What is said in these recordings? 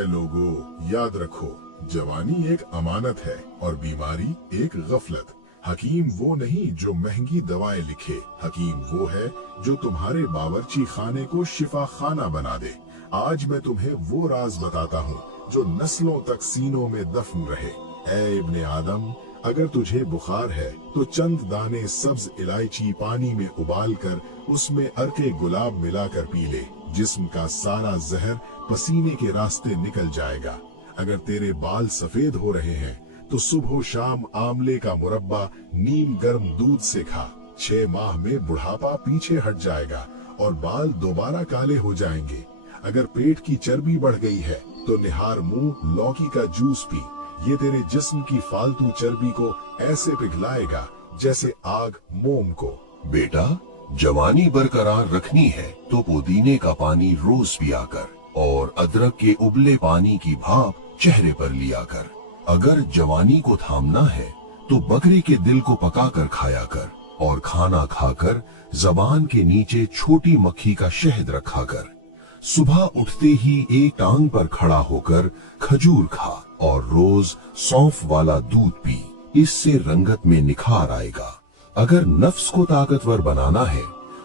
ऐ लोगो, याद रखो, जवानी एक अमानत है और बीमारी एक गफलत। हकीम वो नहीं जो महंगी दवाएं लिखे, हकीम वो है जो तुम्हारे बावर्ची खाने को शिफा खाना बना दे। आज मैं तुम्हें वो राज बताता हूँ जो नस्लों तक सीनों में दफन रहे। ऐ इब्ने आदम, अगर तुझे बुखार है तो चंद दाने सब्ज इलायची पानी में उबाल कर उसमें अर्के गुलाब मिलाकर पी ले। जिस्म का सारा जहर पसीने के रास्ते निकल जाएगा। अगर तेरे बाल सफेद हो रहे हैं तो सुबह शाम आमले का मुरब्बा नीम गर्म दूध से खा। 6 माह में बुढ़ापा पीछे हट जाएगा और बाल दोबारा काले हो जाएंगे। अगर पेट की चर्बी बढ़ गई है तो निहार मुंह लौकी का जूस पी। ये तेरे जिस्म की फालतू चर्बी को ऐसे पिघलाएगा जैसे आग मोम को। बेटा, जवानी बरकरार रखनी है तो पुदीने का पानी रोज पिया कर और अदरक के उबले पानी की भाप चेहरे पर लिया कर। अगर जवानी को थामना है तो बकरी के दिल को पकाकर खाया कर और खाना खाकर जबान के नीचे छोटी मक्खी का शहद रखा कर। सुबह उठते ही एक टांग पर खड़ा होकर खजूर खा और रोज सौंफ वाला दूध पी। इससे रंगत में निखार आएगा। अगर नफ्स को ताकतवर बनाना है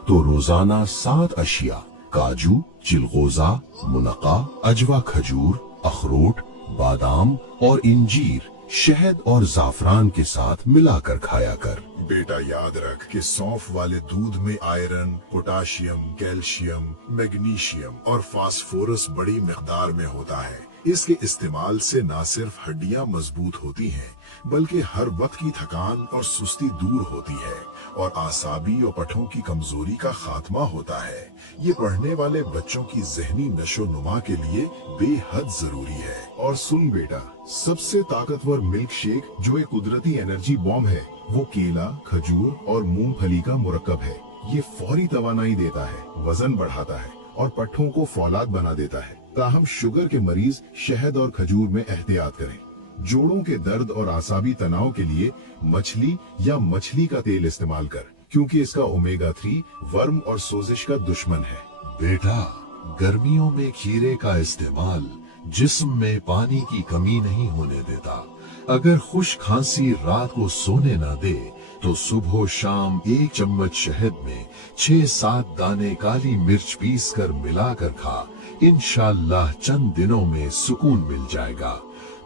तो रोजाना 7 अशिया काजू, चिलगोजा, मुनक्का, अजवा खजूर, अखरोट, बादाम और इंजीर शहद और जाफरान के साथ मिलाकर खाया कर। बेटा याद रख कि सौंफ वाले दूध में आयरन, पोटाशियम, कैल्शियम, मैग्नीशियम और फास्फोरस बड़ी मिकदार में होता है। इसके इस्तेमाल से न सिर्फ हड्डियां मजबूत होती हैं, बल्कि हर वक्त की थकान और सुस्ती दूर होती है और आसाबी और पठों की कमजोरी का खात्मा होता है। ये पढ़ने वाले बच्चों की जहनी नशो नुमा के लिए बेहद जरूरी है। और सुन बेटा, सबसे ताकतवर मिल्क शेक जो एक कुदरती एनर्जी बॉम्ब है, वो केला, खजूर और मूंगफली का मुरक्कब है। ये फौरी तवानाई देता है, वजन बढ़ाता है और पट्ठों को फौलाद बना देता है। ताहम शुगर के मरीज शहद और खजूर में एहतियात करें। जोड़ों के दर्द और आसाबी तनाव के लिए मछली या मछली का तेल इस्तेमाल कर, क्योंकि इसका ओमेगा 3 वर्म और सोजिश का दुश्मन है। बेटा, गर्मियों में खीरे का इस्तेमाल जिस्म में पानी की कमी नहीं होने देता। अगर खुश खांसी रात को सोने न दे तो सुबह शाम 1 चम्मच शहद में 6-7 दाने काली मिर्च पीस कर मिलाकर खा। इंशाअल्लाह चंद दिनों में सुकून मिल जाएगा।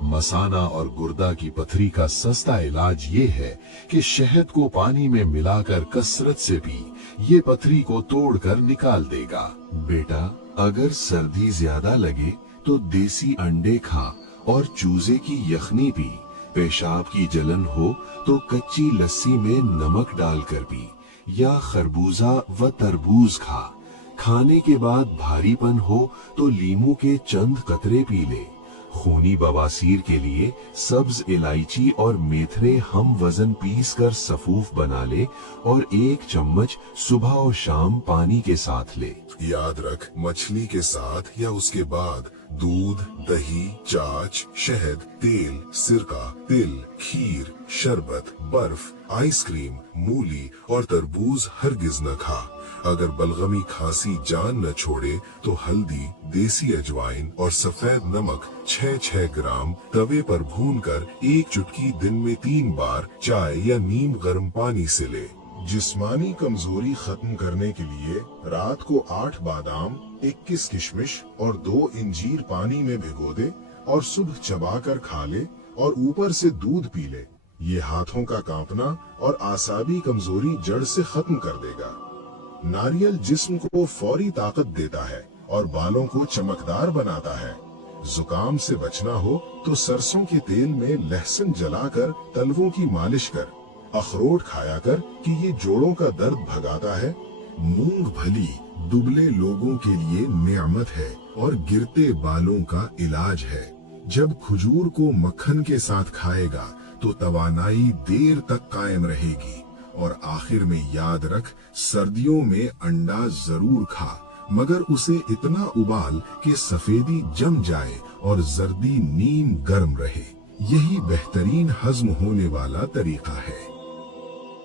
मसाना और गुर्दा की पथरी का सस्ता इलाज ये है कि शहद को पानी में मिलाकर कसरत से पी। ये पथरी को तोड़कर निकाल देगा। बेटा, अगर सर्दी ज्यादा लगे तो देसी अंडे खा और चूजे की यखनी पी। पेशाब की जलन हो तो कच्ची लस्सी में नमक डालकर पी या खरबूजा व तरबूज खा। खाने के बाद भारीपन हो तो लीमू के चंद कतरे पी ले। खूनी बवासीर के लिए सब्ज इलायची और मेथरे हम वजन पीस कर सफूफ बना ले और 1 चम्मच सुबह और शाम पानी के साथ ले। याद रख, मछली के साथ या उसके बाद दूध, दही, चाच, शहद, तेल, सिरका, तिल, खीर, शरबत, बर्फ, आइसक्रीम, मूली और तरबूज हरगिज न खा। अगर बलगमी खांसी जान न छोड़े तो हल्दी, देसी अजवाइन और सफेद नमक 6-6 ग्राम तवे पर भूनकर 1 चुटकी दिन में 3 बार चाय या नीम गर्म पानी से ले। जिस्मानी कमजोरी खत्म करने के लिए रात को 8 बादाम, 21 किशमिश और 2 इंजीर पानी में भिगो दे और सुबह चबाकर खा ले और ऊपर से दूध पी ले। ये हाथों का कांपना और आसाबी कमजोरी जड़ से खत्म कर देगा। नारियल जिस्म को फौरी ताकत देता है और बालों को चमकदार बनाता है। जुकाम से बचना हो तो सरसों के तेल में लहसुन जलाकर तलवों की मालिश कर। अखरोट खाया कर कि ये जोड़ों का दर्द भगाता है। मूंगफली दुबले लोगों के लिए नियामत है और गिरते बालों का इलाज है। जब खजूर को मक्खन के साथ खाएगा तो तवानाई देर तक कायम रहेगी। और आखिर में याद रख, सर्दियों में अंडा जरूर खा, मगर उसे इतना उबाल कि सफेदी जम जाए और जर्दी नीम गर्म रहे। यही बेहतरीन हजम होने वाला तरीका है।